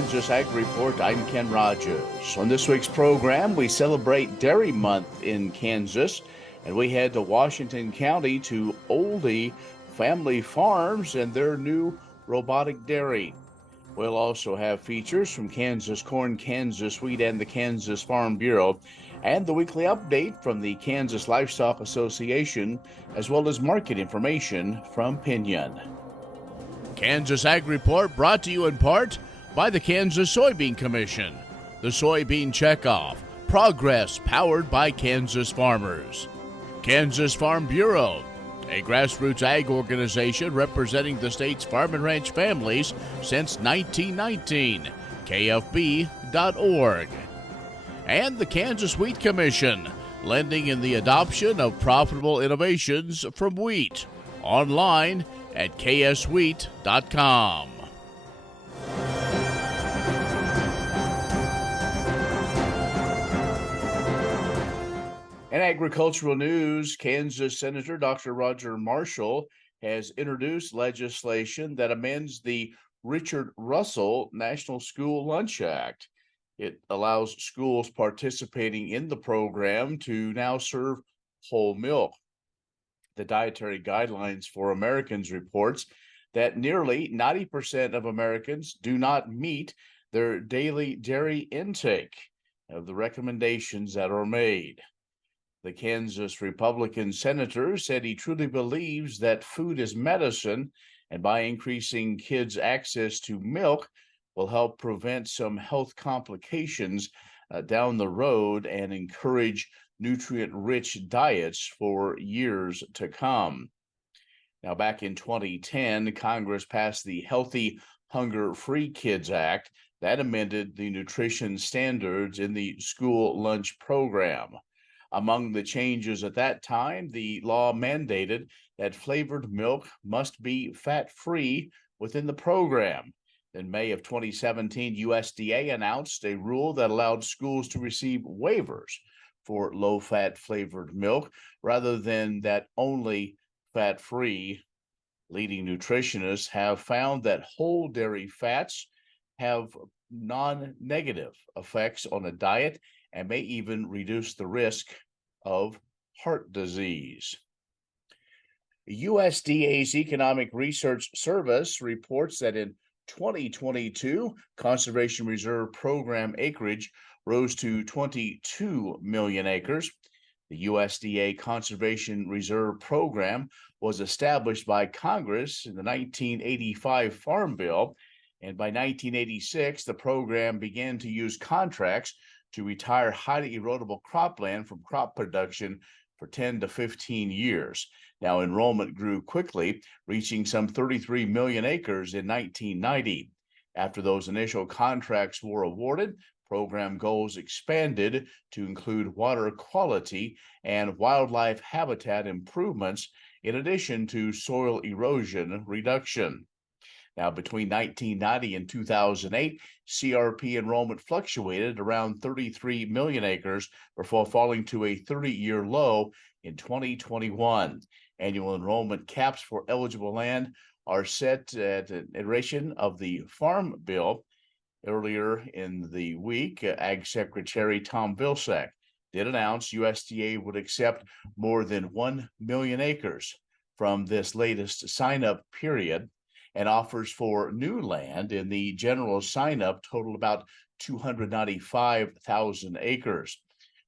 Kansas Ag Report. I'm Ken Rogers. On this week's program, we celebrate Dairy Month in Kansas, and we head to Washington County to Ohlde Family Farms and their new robotic dairy. We'll also have features from Kansas Corn, Kansas Wheat, and the Kansas Farm Bureau, and the weekly update from the Kansas Livestock Association, as well as market information from Pinion. Kansas Ag Report brought to you in part by the Kansas Soybean Commission, the Soybean Checkoff, progress powered by Kansas farmers. Kansas Farm Bureau, a grassroots ag organization representing the state's farm and ranch families since 1919, kfb.org. And the Kansas Wheat Commission, lending in the adoption of profitable innovations from wheat, online at kswheat.com. In agricultural news, Kansas Senator Dr. Roger Marshall has introduced legislation that amends the Richard Russell National School Lunch Act. It allows schools participating in the program to now serve whole milk. The Dietary Guidelines for Americans reports that nearly 90% of Americans do not meet their daily dairy intake of the recommendations that are made. The Kansas Republican senator said he truly believes that food is medicine, and by increasing kids' access to milk will help prevent some health complications down the road and encourage nutrient-rich diets for years to come. Now, back in 2010, Congress passed the Healthy Hunger-Free Kids Act that amended the nutrition standards in the school lunch program. Among the changes at that time, the law mandated that flavored milk must be fat-free within the program. In May of 2017, USDA announced a rule that allowed schools to receive waivers for low-fat flavored milk rather than that only fat-free. Leading nutritionists have found that whole dairy fats have non-negative effects on a diet and may even reduce the risk of heart disease. USDA's Economic Research Service reports that in 2022, Conservation Reserve Program acreage rose to 22 million acres. The USDA Conservation Reserve Program was established by Congress in the 1985 Farm Bill, and by 1986, the program began to use contracts to retire highly erodible cropland from crop production for 10 to 15 years. Now, enrollment grew quickly, reaching some 33 million acres in 1990. After those initial contracts were awarded, program goals expanded to include water quality and wildlife habitat improvements, in addition to soil erosion reduction. Now, between 1990 and 2008, CRP enrollment fluctuated around 33 million acres before falling to a 30-year low in 2021. Annual enrollment caps for eligible land are set at an iteration of the Farm Bill. Earlier in the week, Ag Secretary Tom Vilsack did announce USDA would accept more than 1 million acres from this latest sign-up period, and offers for new land in the general sign-up total about 295,000 acres.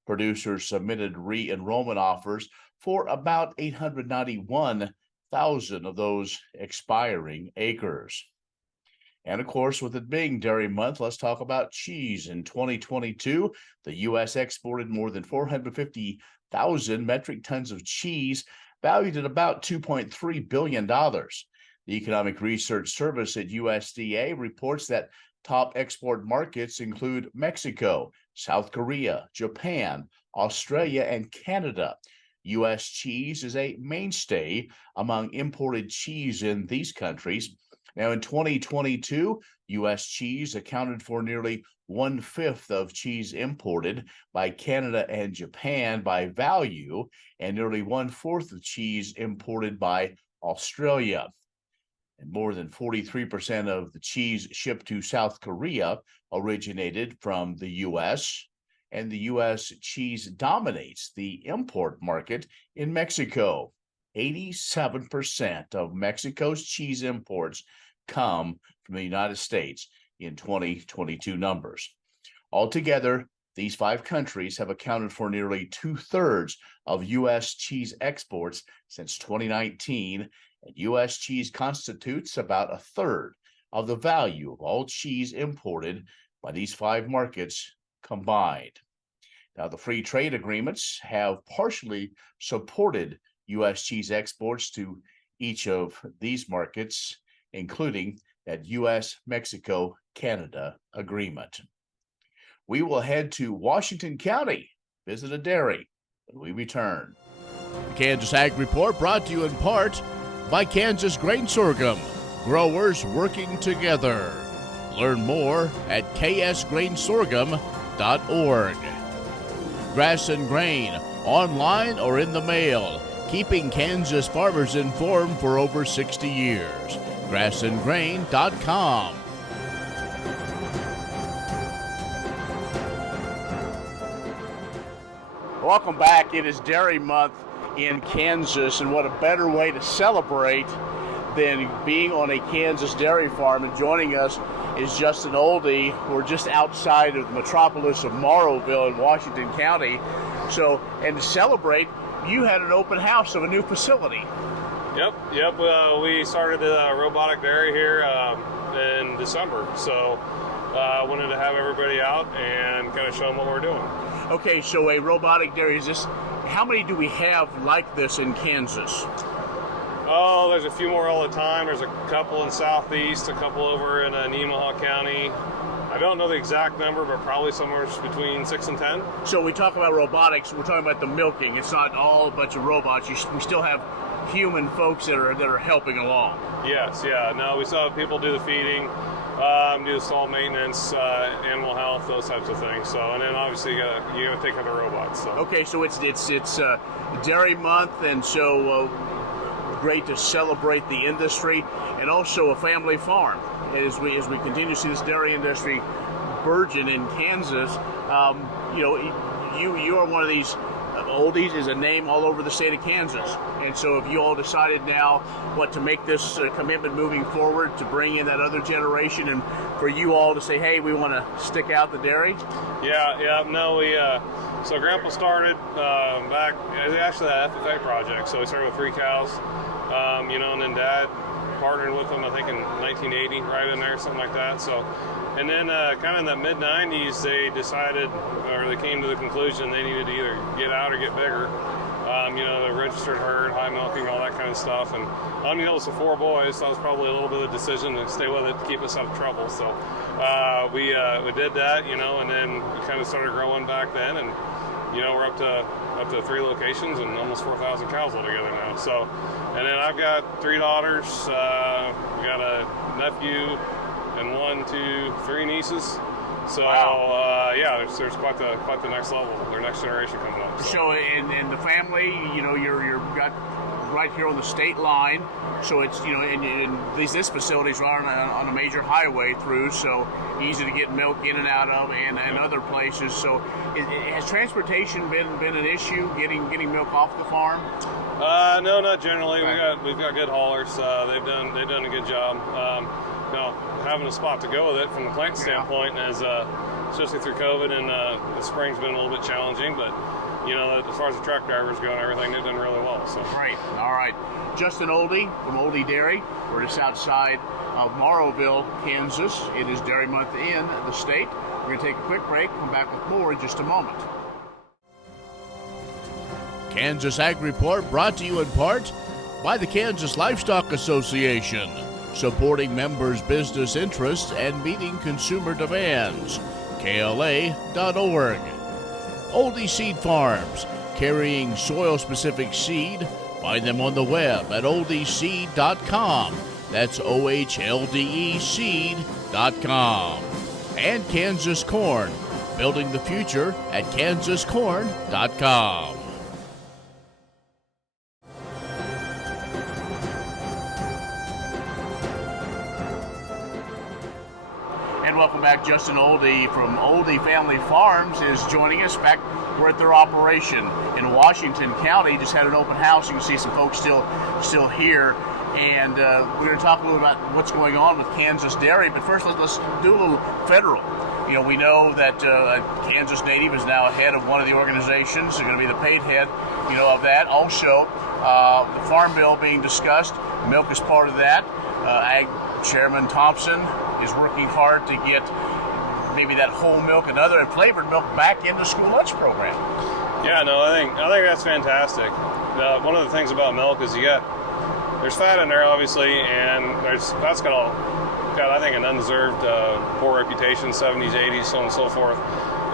Producers submitted re-enrollment offers for about 891,000 of those expiring acres. And of course, with it being Dairy Month, let's talk about cheese. In 2022, the U.S. exported more than 450,000 metric tons of cheese, valued at about $2.3 billion. The Economic Research Service at USDA reports that top export markets include Mexico, South Korea, Japan, Australia, and Canada. U.S. cheese is a mainstay among imported cheese in these countries. Now, in 2022, U.S. cheese accounted for nearly 1/5 of cheese imported by Canada and Japan by value, and nearly 1/4 of cheese imported by Australia. And more than 43% of the cheese shipped to South Korea originated from the U.S., and the U.S. cheese dominates the import market in Mexico. 87% of Mexico's cheese imports come from the United States in 2022 numbers. Altogether, these 5 countries have accounted for nearly 2/3 of U.S. cheese exports since 2019, and U.S. cheese constitutes about 1/3 of the value of all cheese imported by these 5 markets combined. Now, the free trade agreements have partially supported U.S. cheese exports to each of these markets, including that U.S.-Mexico-Canada agreement. We will head to Washington County, visit a dairy when we return. The Kansas Ag Report brought to you in part by Kansas Grain Sorghum, growers working together. Learn more at ksgrainsorghum.org. Grass and Grain, online or in the mail, keeping Kansas farmers informed for over 60 years. grassandgrain.com. Welcome back. It is Dairy Month in Kansas, and what a better way to celebrate than being on a Kansas dairy farm. And joining us is Justin Ohlde. We're just outside of the metropolis of Morrowville in Washington County. So, and to celebrate, you had an open house of a new facility. Yep. We started a robotic dairy here in December. So I wanted to have everybody out and kind of show them what we're doing. Okay, so a robotic dairy, how many do we have like this in Kansas? Oh, there's a few more all the time. There's a couple in Southeast, a couple over in Nemaha County. I don't know the exact number, but probably somewhere between 6 and 10. So we talk about robotics, we're talking about the milking. It's not all a bunch of robots. We still have human folks that are helping along. Yes, yeah. No, we still have people do the feeding, do the stall maintenance, animal health, those types of things. So, and then obviously you gotta take care of the robots. So. Okay, so it's Dairy Month, and so great to celebrate the industry, and also a family farm. As we continue to see this dairy industry burgeon in Kansas, you are one of these. Ohlde's is a name all over the state of Kansas, and so if you all decided now to make this commitment moving forward to bring in that other generation, and for you all to say, hey, we want to stick out the dairy. So Grandpa started back. It was actually an FFA project. So we started with 3 cows, and then Dad partnered with them, I think in 1980, right in there, something like that. So, and then kind of in the mid-90s, they decided, or they came to the conclusion they needed to either get out or get bigger. The registered herd, high milking, all that kind of stuff. And it was the 4 boys, so that was probably a little bit of a decision to stay with it to keep us out of trouble. So we did that, and then we kind of started growing back then, and we're up to 3 locations and almost 4,000 cows altogether now. So, and then I've got 3 daughters. We got a nephew and 1, 2, 3 nieces. So wow. There's quite the next level, their next generation coming up. So in the family, you're got right here on the state line. So it's and this facilities are on a major highway through, so easy to get milk in and out of, and other places. So has transportation been an issue getting milk off the farm? No, not generally. We've got good haulers. They've done a good job. Having a spot to go with it from the plant standpoint is especially through COVID and the spring's been a little bit challenging, but as far as the truck drivers go and everything, they've done really well. So great. All right, Justin Ohlde from Ohlde Dairy. We're just outside of Morrowville, Kansas. It is Dairy Month in the state. We're going to take a quick break. Come back with more in just a moment. Kansas Ag Report brought to you in part by the Kansas Livestock Association, supporting members' business interests and meeting consumer demands. KLA.org. Ohlde Seed Farms, carrying soil-specific seed. Find them on the web at ohldeseed.com. That's OHLDE seed.com. And Kansas Corn, building the future at kansascorn.com. welcome back. Justin Ohlde from Ohlde Family Farms is joining us back. We're at their operation in Washington County. Just had an open house. You can see some folks still here. And we're going to talk a little about what's going on with Kansas Dairy. But first, let's do a little federal. You know, we know that a Kansas native is now head of one of the organizations. They're going to be the paid head, you know, of that. Also, the Farm Bill being discussed. Milk is part of that. Ag Chairman Thompson is working hard to get maybe that whole milk and other and flavored milk back in the school lunch program. Yeah, no, I think that's fantastic. One of the things about milk is there's fat in there, obviously, and that's got I think an undeserved poor reputation, 70s, 80s, so on and so forth.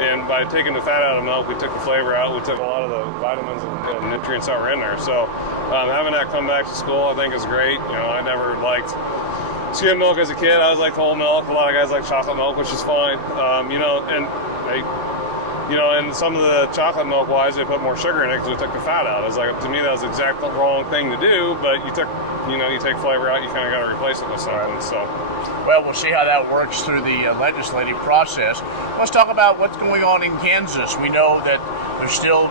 And by taking the fat out of milk, we took the flavor out. We took a lot of the vitamins and nutrients that were in there. So having that come back to school, I think is great. You know, I never liked skim milk as a kid. I always liked whole milk. A lot of guys like chocolate milk, which is fine. And some of the chocolate milk wise, they put more sugar in it because we took the fat out. It was like, to me, that was the exact wrong thing to do. But you take flavor out, you kind of got to replace it with something. So. Well, we'll see how that works through the legislative process. Let's talk about what's going on in Kansas. We know that there's still,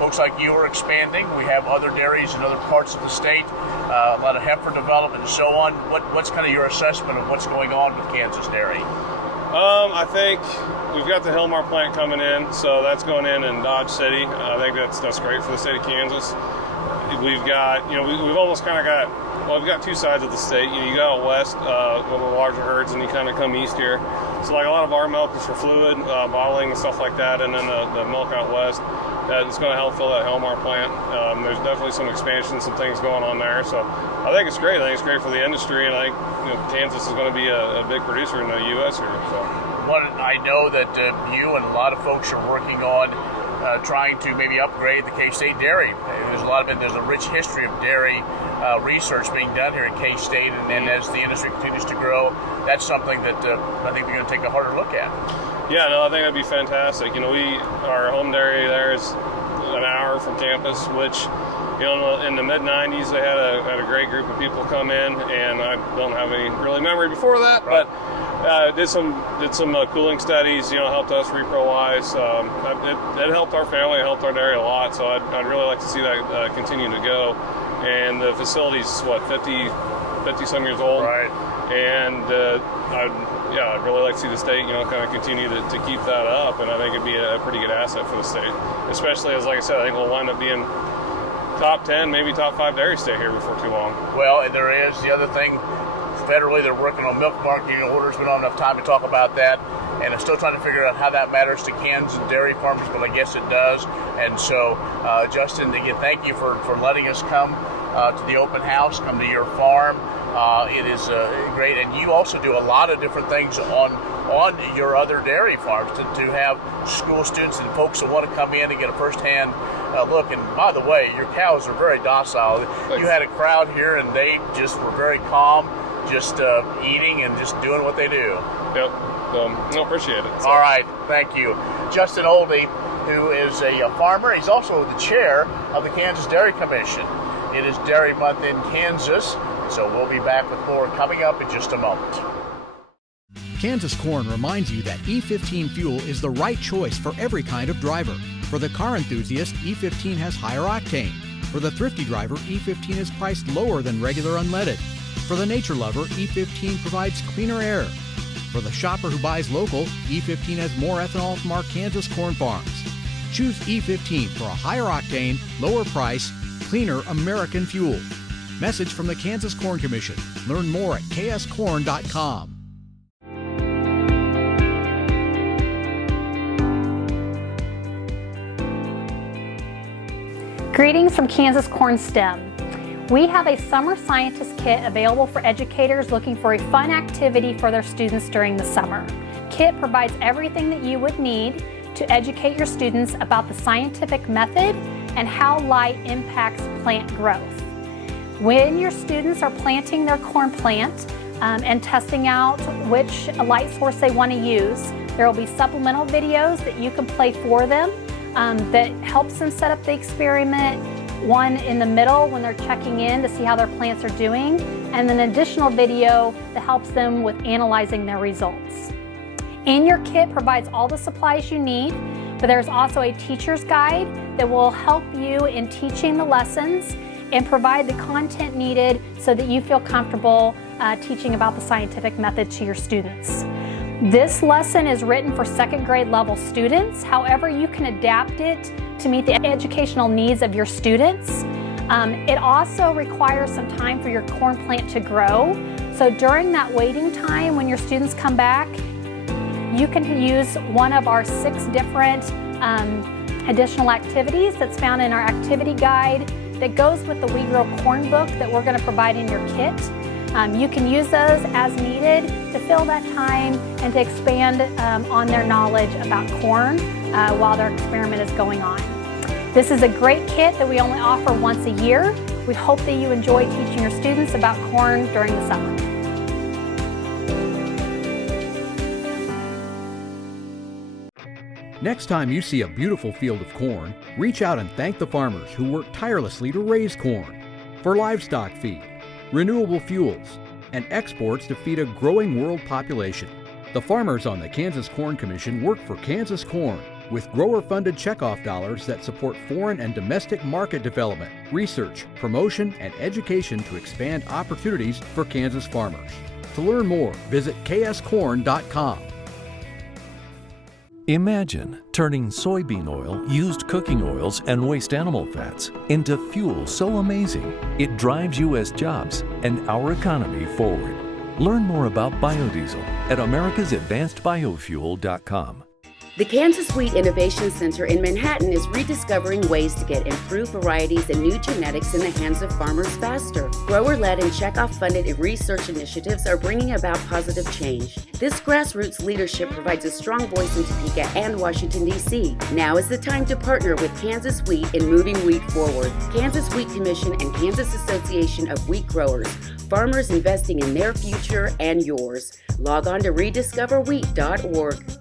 folks like you are expanding. We have other dairies in other parts of the state, a lot of heifer development and so on. What's kind of your assessment of what's going on with Kansas Dairy? I think we've got the Hillmar plant coming in, so that's going in Dodge City. I think that's great for the state of Kansas. We've got, we've almost kind of got, we've got two sides of the state. You go out west with the larger herds, and you kind of come east here. So like a lot of our milk is for fluid, bottling and stuff like that, and then the milk out west, it's going to help fill that Hillmar plant. There's definitely some expansion, some things going on there. So I think it's great. I think it's great for the industry, and I think Kansas is going to be a big producer in the U.S. here. So. I know that you and a lot of folks are working on trying to maybe upgrade the K-State dairy. There's a rich history of dairy research being done here at K-State, and as the industry continues to grow, that's something that I think we're going to take a harder look at. Yeah, no, I think that'd be fantastic. Our home dairy there is an hour from campus, which, in the mid-90s, they had a great group of people come in, and I don't have any really memory before that, right. But did some cooling studies, helped us repro-wise. It helped our family, it helped our dairy a lot, so I'd really like to see that continue to go. And the facility's, 50 some years old. Right. And I'd really like to see the state, kind of continue to keep that up, and I think it'd be a pretty good asset for the state, especially as, like I said, I think we'll wind up being top 10, maybe top 5 dairy state here before too long. Well, and there is the other thing, federally they're working on milk marketing orders. We don't have enough time to talk about that, and I'm still trying to figure out how that matters to Kansas dairy farmers, but I guess it does. And so, Justin, again, thank you for letting us come to the open house, come to your farm. It is great, and you also do a lot of different things on your other dairy farms to have school students and folks that want to come in and get a first-hand look. And by the way, your cows are very docile. Thanks. You had a crowd here, and they just were very calm, just eating and just doing what they do. Yep. I appreciate it. So. All right, thank you. Justin Ohlde, who is a farmer. He's also the chair of the Kansas Dairy Commission. It is Dairy Month in Kansas, so we'll be back with more coming up in just a moment. Kansas Corn reminds you that E15 fuel is the right choice for every kind of driver. For the car enthusiast, E15 has higher octane. For the thrifty driver, E15 is priced lower than regular unleaded. For the nature lover, E15 provides cleaner air. For the shopper who buys local, E15 has more ethanol from our Kansas corn farms. Choose E15 for a higher octane, lower price, cleaner American fuel. Message from the Kansas Corn Commission. Learn more at kscorn.com. Greetings from Kansas Corn STEM. We have a summer scientist kit available for educators looking for a fun activity for their students during the summer. Kit provides everything that you would need to educate your students about the scientific method and how light impacts plant growth. When your students are planting their corn plant and testing out which light source they want to use, there will be supplemental videos that you can play for them that helps them set up the experiment. One in the middle when they're checking in to see how their plants are doing, and an additional video that helps them with analyzing their results. In your kit provides all the supplies you need, but there's also a teacher's guide that will help you in teaching the lessons and provide the content needed so that you feel comfortable teaching about the scientific method to your students. This lesson is written for second grade level students. However, you can adapt it to meet the educational needs of your students. It also requires some time for your corn plant to grow. So during that waiting time, when your students come back, you can use one of our 6 different additional activities that's found in our activity guide that goes with the We Grow Corn book that we're going to provide in your kit. You can use those as needed to fill that time and to expand on their knowledge about corn while their experiment is going on. This is a great kit that we only offer once a year. We hope that you enjoy teaching your students about corn during the summer. Next time you see a beautiful field of corn, reach out and thank the farmers who work tirelessly to raise corn for livestock feed, renewable fuels, and exports to feed a growing world population. The farmers on the Kansas Corn Commission work for Kansas Corn with grower-funded checkoff dollars that support foreign and domestic market development, research, promotion, and education to expand opportunities for Kansas farmers. To learn more, visit kscorn.com. Imagine turning soybean oil, used cooking oils, and waste animal fats into fuel so amazing it drives U.S. jobs and our economy forward. Learn more about biodiesel at americasadvancedbiofuel.com. The Kansas Wheat Innovation Center in Manhattan is rediscovering ways to get improved varieties and new genetics in the hands of farmers faster. Grower-led and checkoff-funded research initiatives are bringing about positive change. This grassroots leadership provides a strong voice in Topeka and Washington, D.C. Now is the time to partner with Kansas Wheat in moving wheat forward. Kansas Wheat Commission and Kansas Association of Wheat Growers. Farmers investing in their future and yours. Log on to rediscoverwheat.org.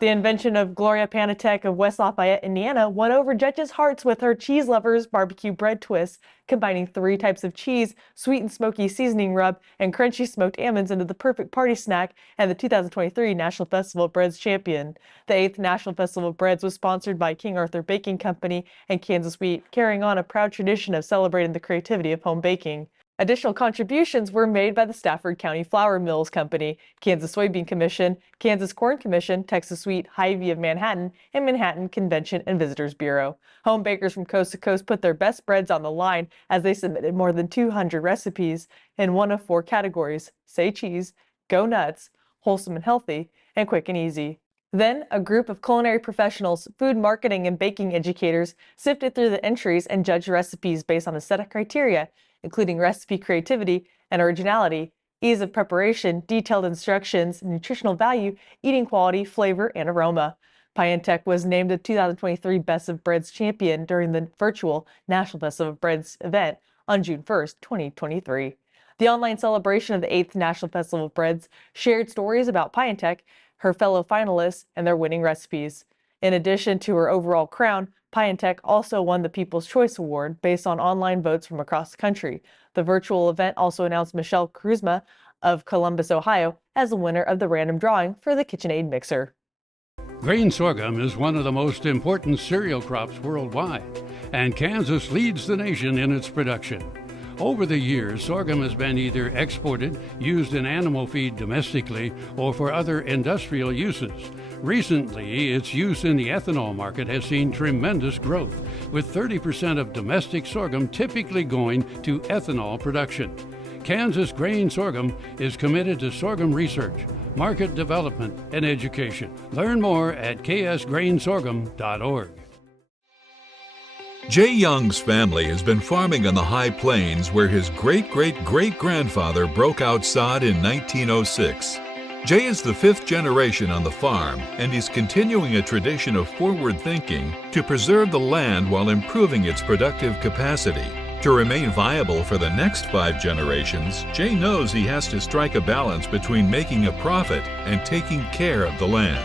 The invention of Gloria Panitek of West Lafayette, Indiana, won over judges' hearts with her cheese lovers barbecue bread twist, combining 3 types of cheese, sweet and smoky seasoning rub, and crunchy smoked almonds into the perfect party snack, and the 2023 National Festival of Breads champion. The 8th National Festival of Breads was sponsored by King Arthur Baking Company and Kansas Wheat, carrying on a proud tradition of celebrating the creativity of home baking. Additional contributions were made by the Stafford County Flour Mills Company, Kansas Soybean Commission, Kansas Corn Commission, Texas Wheat, Hy-Vee of Manhattan, and Manhattan Convention and Visitors Bureau. Home bakers from coast to coast put their best breads on the line as they submitted more than 200 recipes in one of 4 categories: say cheese, go nuts, wholesome and healthy, and quick and easy. Then, a group of culinary professionals, food marketing and baking educators sifted through the entries and judged recipes based on a set of criteria, including recipe creativity and originality, ease of preparation, detailed instructions, nutritional value, eating quality, flavor, and aroma. Pinion was named the 2023 Best of Breads champion during the virtual National Best of Breads event on June 1st, 2023. The online celebration of the 8th National Festival of Breads shared stories about Pinion, her fellow finalists, and their winning recipes. In addition to her overall crown, Pinion also won the People's Choice Award based on online votes from across the country. The virtual event also announced Michelle Kruzma of Columbus, Ohio, as the winner of the random drawing for the KitchenAid mixer. Grain sorghum is one of the most important cereal crops worldwide, and Kansas leads the nation in its production. Over the years, sorghum has been either exported, used in animal feed domestically, or for other industrial uses. Recently, its use in the ethanol market has seen tremendous growth, with 30% of domestic sorghum typically going to ethanol production. Kansas Grain Sorghum is committed to sorghum research, market development, and education. Learn more at ksgrainsorghum.org. Jay Young's family has been farming on the High Plains where his great-great-great-grandfather broke out sod in 1906. Jay is the 5th generation on the farm, and he's continuing a tradition of forward thinking to preserve the land while improving its productive capacity. To remain viable for the next 5 generations, Jay knows he has to strike a balance between making a profit and taking care of the land.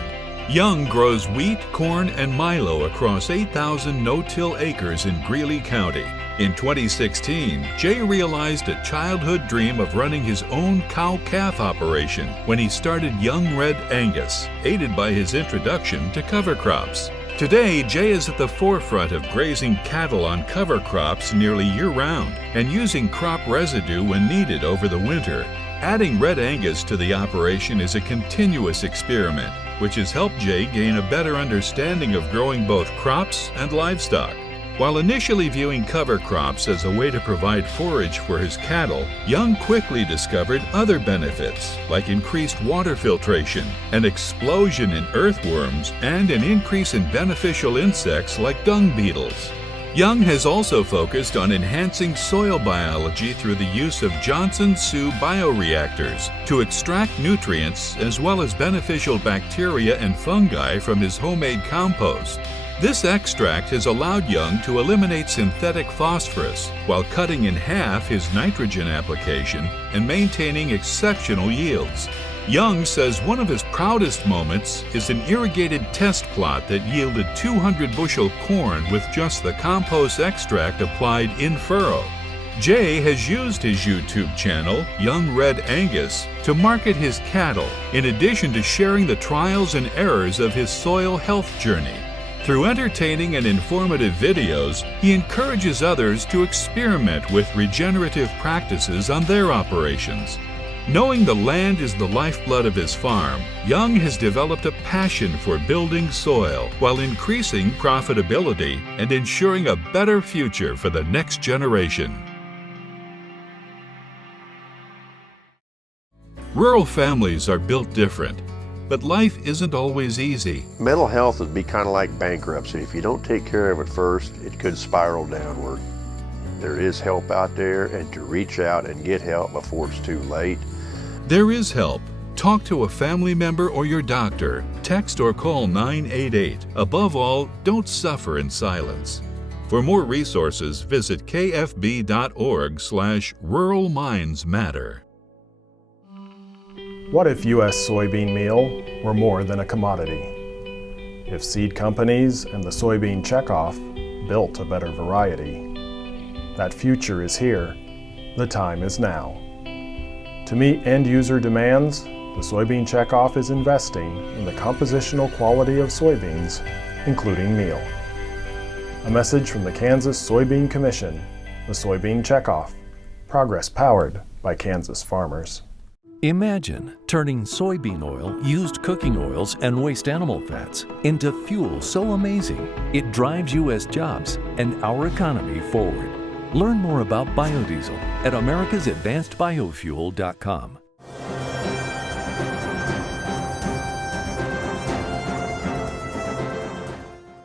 Young grows wheat, corn, and milo across 8,000 no-till acres in Greeley County. In 2016, Jay realized a childhood dream of running his own cow-calf operation when he started Young Red Angus, aided by his introduction to cover crops. Today, Jay is at the forefront of grazing cattle on cover crops nearly year-round and using crop residue when needed over the winter. Adding Red Angus to the operation is a continuous experiment, which has helped Jay gain a better understanding of growing both crops and livestock. While initially viewing cover crops as a way to provide forage for his cattle, Young quickly discovered other benefits, like increased water filtration, an explosion in earthworms, and an increase in beneficial insects like dung beetles. Young has also focused on enhancing soil biology through the use of Johnson-Su bioreactors to extract nutrients as well as beneficial bacteria and fungi from his homemade compost. This extract has allowed Young to eliminate synthetic phosphorus while cutting in half his nitrogen application and maintaining exceptional yields. Young says one of his proudest moments is an irrigated test plot that yielded 200 bushel corn with just the compost extract applied in furrow. Jay has used his YouTube channel, Young Red Angus, to market his cattle, in addition to sharing the trials and errors of his soil health journey. Through entertaining and informative videos, he encourages others to experiment with regenerative practices on their operations. Knowing the land is the lifeblood of his farm, Young has developed a passion for building soil while increasing profitability and ensuring a better future for the next generation. Rural families are built different, but life isn't always easy. Mental health would be kind of like bankruptcy. If you don't take care of it first, it could spiral downward. There is help out there, and to reach out and get help before it's too late. There is help. Talk to a family member or your doctor. Text or call 988. Above all, don't suffer in silence. For more resources, visit kfb.org/Rural Minds Matter. What if U.S. soybean meal were more than a commodity? If seed companies and the soybean checkoff built a better variety? That future is here. The time is now. To meet end-user demands, the soybean checkoff is investing in the compositional quality of soybeans, including meal. A message from the Kansas Soybean Commission, the Soybean Checkoff. Progress powered by Kansas farmers. Imagine turning soybean oil, used cooking oils, and waste animal fats into fuel so amazing it drives U.S. jobs and our economy forward. Learn more about biodiesel at americasadvancedbiofuel.com.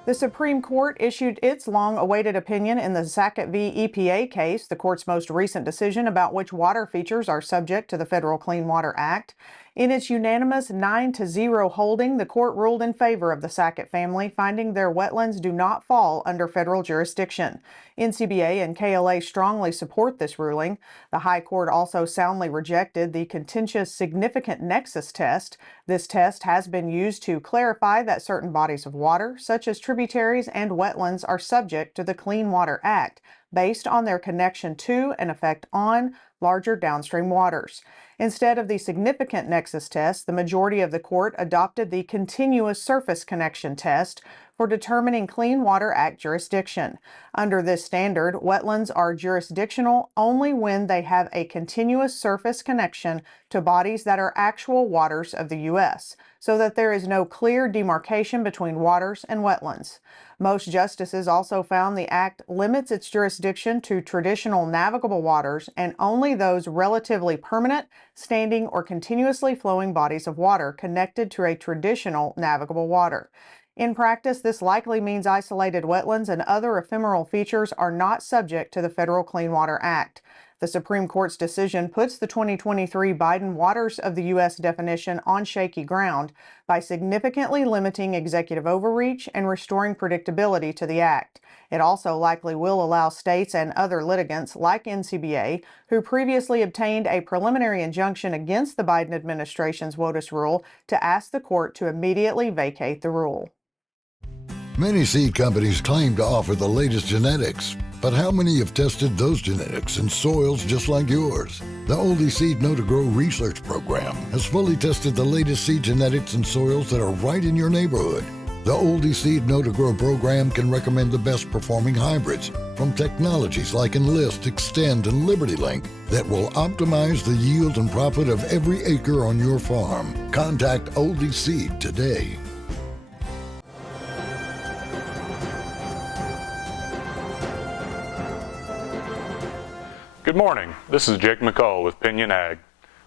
The Supreme Court issued its long-awaited opinion in the Sackett v. EPA case, the court's most recent decision about which water features are subject to the Federal Clean Water Act. In its unanimous 9-0 holding, the court ruled in favor of the Sackett family, finding their wetlands do not fall under federal jurisdiction. NCBA and KLA strongly support this ruling. The High Court also soundly rejected the contentious significant nexus test. This test has been used to clarify that certain bodies of water, such as tributaries and wetlands, are subject to the Clean Water Act based on their connection to and effect on larger downstream waters. Instead of the significant nexus test, the majority of the court adopted the continuous surface connection test for determining Clean Water Act jurisdiction. Under this standard, wetlands are jurisdictional only when they have a continuous surface connection to bodies that are actual waters of the U.S., so that there is no clear demarcation between waters and wetlands. Most justices also found the Act limits its jurisdiction to traditional navigable waters and only those relatively permanent, standing, or continuously flowing bodies of water connected to a traditional navigable water. In practice, this likely means isolated wetlands and other ephemeral features are not subject to the Federal Clean Water Act. The Supreme Court's decision puts the 2023 Biden Waters of the U.S. definition on shaky ground by significantly limiting executive overreach and restoring predictability to the Act. It also likely will allow states and other litigants like NCBA, who previously obtained a preliminary injunction against the Biden administration's WOTUS rule, to ask the court to immediately vacate the rule. Many seed companies claim to offer the latest genetics, But how many have tested those genetics in soils just like yours? The Ohlde Seed Know to Grow research program has fully tested the latest seed genetics in soils that are right in your neighborhood. The Ohlde Seed Know to Grow program can recommend the best performing hybrids from technologies like Enlist, Extend, and Liberty Link that will optimize the yield and profit of every acre on your farm. Contact Ohlde Seed today. Good morning, this is Jake McCall with Pinion Ag.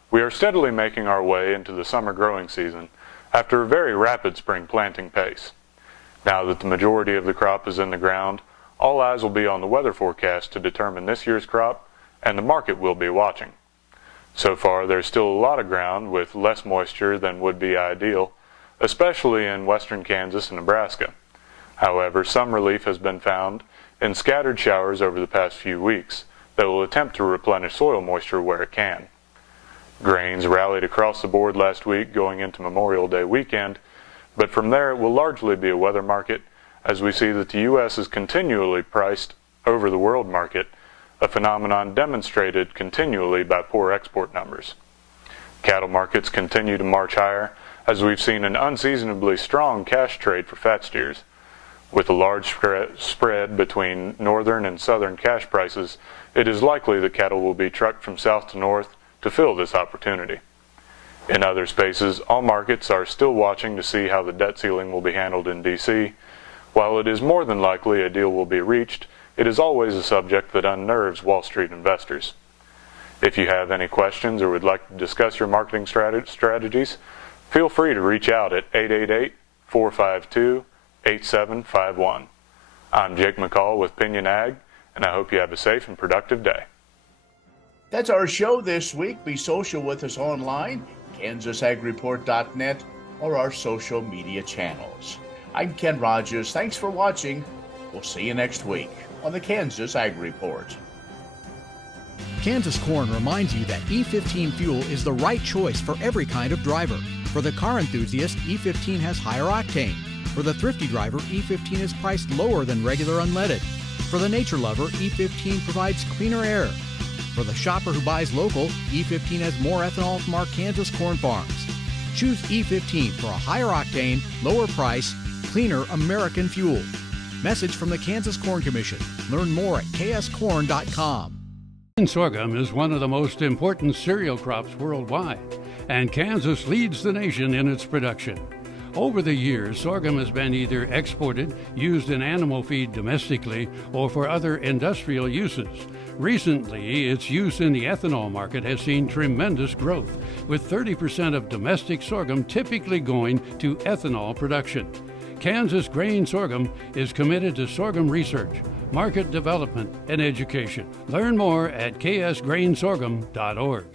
We are steadily making our way into the summer growing season after a very rapid spring planting pace. Now that the majority of the crop is in the ground, all eyes will be on the weather forecast to determine this year's crop, and the market will be watching. So far, there's still a lot of ground with less moisture than would be ideal, especially in western Kansas and Nebraska. However, some relief has been found in scattered showers over the past few weeks that will attempt to replenish soil moisture where it can. Grains rallied across the board last week going into Memorial Day weekend, but from there it will largely be a weather market as we see that the U.S. is continually priced over the world market, a phenomenon demonstrated continually by poor export numbers. Cattle markets continue to march higher as we've seen an unseasonably strong cash trade for fat steers. With a large spread between northern and southern cash prices, it is likely that cattle will be trucked from south to north to fill this opportunity. In other spaces, all markets are still watching to see how the debt ceiling will be handled in D.C. While it is more than likely a deal will be reached, it is always a subject that unnerves Wall Street investors. If you have any questions or would like to discuss your marketing strategies, feel free to reach out at 888-452-8751. I'm Jake McCall with Pinion Ag, and I hope you have a safe and productive day. That's our show this week. Be social with us online, KansasAgReport.net, or our social media channels. I'm Ken Rogers. Thanks for watching. We'll see you next week on the Kansas Ag Report. Kansas Corn reminds you that E15 fuel is the right choice for every kind of driver. For the car enthusiast, E15 has higher octane. For the thrifty driver, E15 is priced lower than regular unleaded. For the nature lover, E15 provides cleaner air. For the shopper who buys local, E15 has more ethanol from our Kansas corn farms. Choose E15 for a higher octane, lower price, cleaner American fuel. Message from the Kansas Corn Commission. Learn more at kscorn.com. Sorghum is one of the most important cereal crops worldwide, and Kansas leads the nation in its production. Over the years, sorghum has been either exported, used in animal feed domestically, or for other industrial uses. Recently, its use in the ethanol market has seen tremendous growth, with 30% of domestic sorghum typically going to ethanol production. Kansas Grain Sorghum is committed to sorghum research, market development, and education. Learn more at ksgrainsorghum.org.